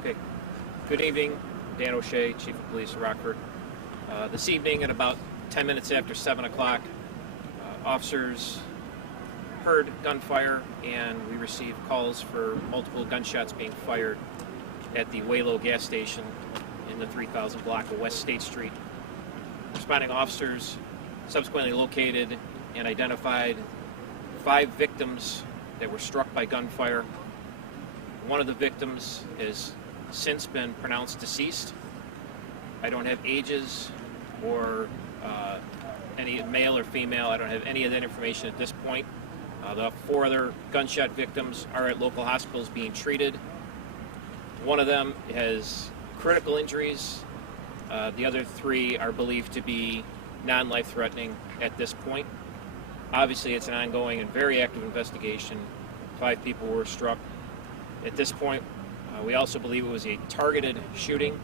Okay. Good evening, Dan O'Shea, Chief of Police of Rockford. This evening at about 10 minutes after 7 o'clock, officers heard gunfire and we received calls for multiple gunshots being fired at the Waylow gas station in the 3000 block of West State Street. Responding officers subsequently located and identified 5 victims that were struck by gunfire. One of the victims has since been pronounced deceased. I don't have ages or any male or female. I don't have any of that information at this point. The 4 other gunshot victims are at local hospitals being treated. One of them has critical injuries. The other 3 are believed to be non-life-threatening at this point. Obviously, it's an ongoing and very active investigation. 5 people were struck. At this point, we also believe it was a targeted shooting.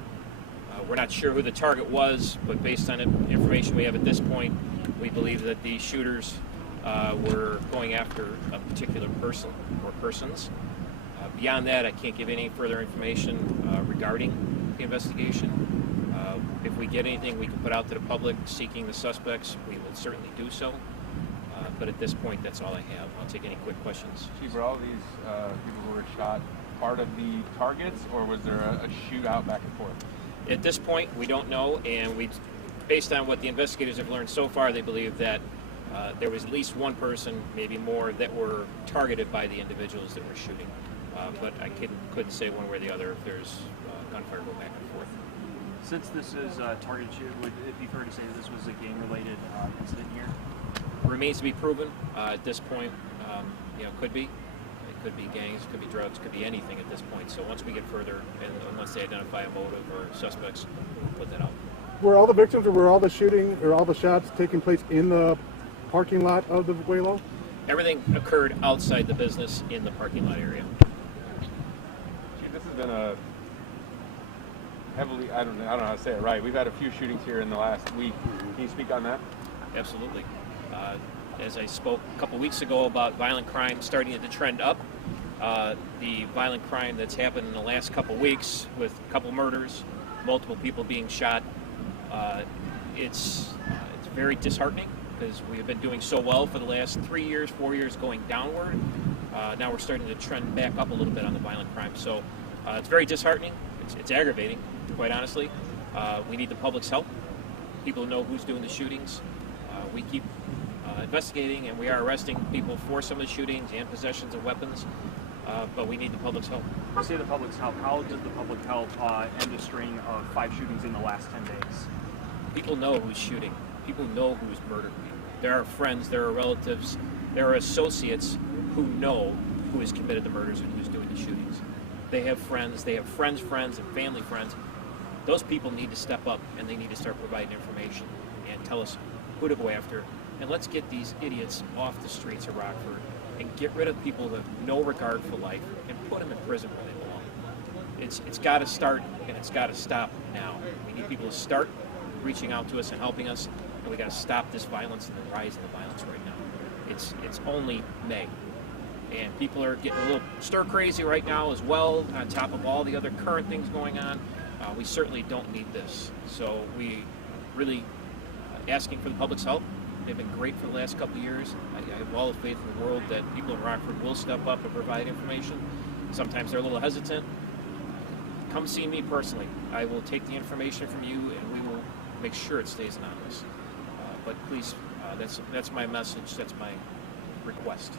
We're not sure who the target was, but based on information we have at this point, we believe that the shooters were going after a particular person or persons. Beyond that, I can't give any further information regarding the investigation. If we get anything we can put out to the public seeking the suspects, we will certainly do so. But at this point, that's all I have. I'll take any quick questions. Chief, were all these people who were shot part of the targets, or was there a shootout back and forth? At this point, we don't know, and based on what the investigators have learned so far, they believe that there was at least one person, maybe more, that were targeted by the individuals that were shooting. But I couldn't say one way or the other if there's gunfire go back and forth. Since this is a targeted shooting, would it be fair to say that this was a gang-related incident here? Remains to be proven. At this point, could be. It could be gangs, could be drugs, could be anything at this point. So once we get further, and unless they identify a motive or suspects, we'll put that out. Were all the victims or were all the shooting or all the shots taking place in the parking lot of the Waylow? Everything occurred outside the business in the parking lot area. Chief, this has been a heavily, I don't know how to say it right. We've had a few shootings here in the last week. Can you speak on that? Absolutely. As I spoke a couple weeks ago about violent crime starting to trend up, the violent crime that's happened in the last couple weeks with a couple murders, multiple people being shot, it's very disheartening because we have been doing so well for the last 3 years, 4 years going downward. Now we're starting to trend back up a little bit on the violent crime. So it's very disheartening. It's aggravating, quite honestly. We need the public's help. People know who's doing the shootings. We keep investigating, and we are arresting people for some of the shootings and possessions of weapons, but we need the public's help. You say the public's help. How did the public help end a string of 5 shootings in the last 10 days? People know who's shooting. People know who's murdering people. There are friends, there are relatives, there are associates who know who has committed the murders and who's doing the shootings. They have friends, and family friends. Those people need to step up, and they need to start providing information and tell us who to go after. And let's get these idiots off the streets of Rockford and get rid of people who have no regard for life and put them in prison where they belong. It's got to start, and it's got to stop now. We need people to start reaching out to us and helping us, and we got to stop this violence and the rise in the violence right now. It's only May, and people are getting a little stir crazy right now as well, on top of all the other current things going on. We certainly don't need this. So we really asking for the public's help. They've been great for the last couple of years. I have all the faith in the world that people in Rockford will step up and provide information. Sometimes they're a little hesitant. Come see me personally. I will take the information from you, and we will make sure it stays anonymous. But please, that's my message. That's my request.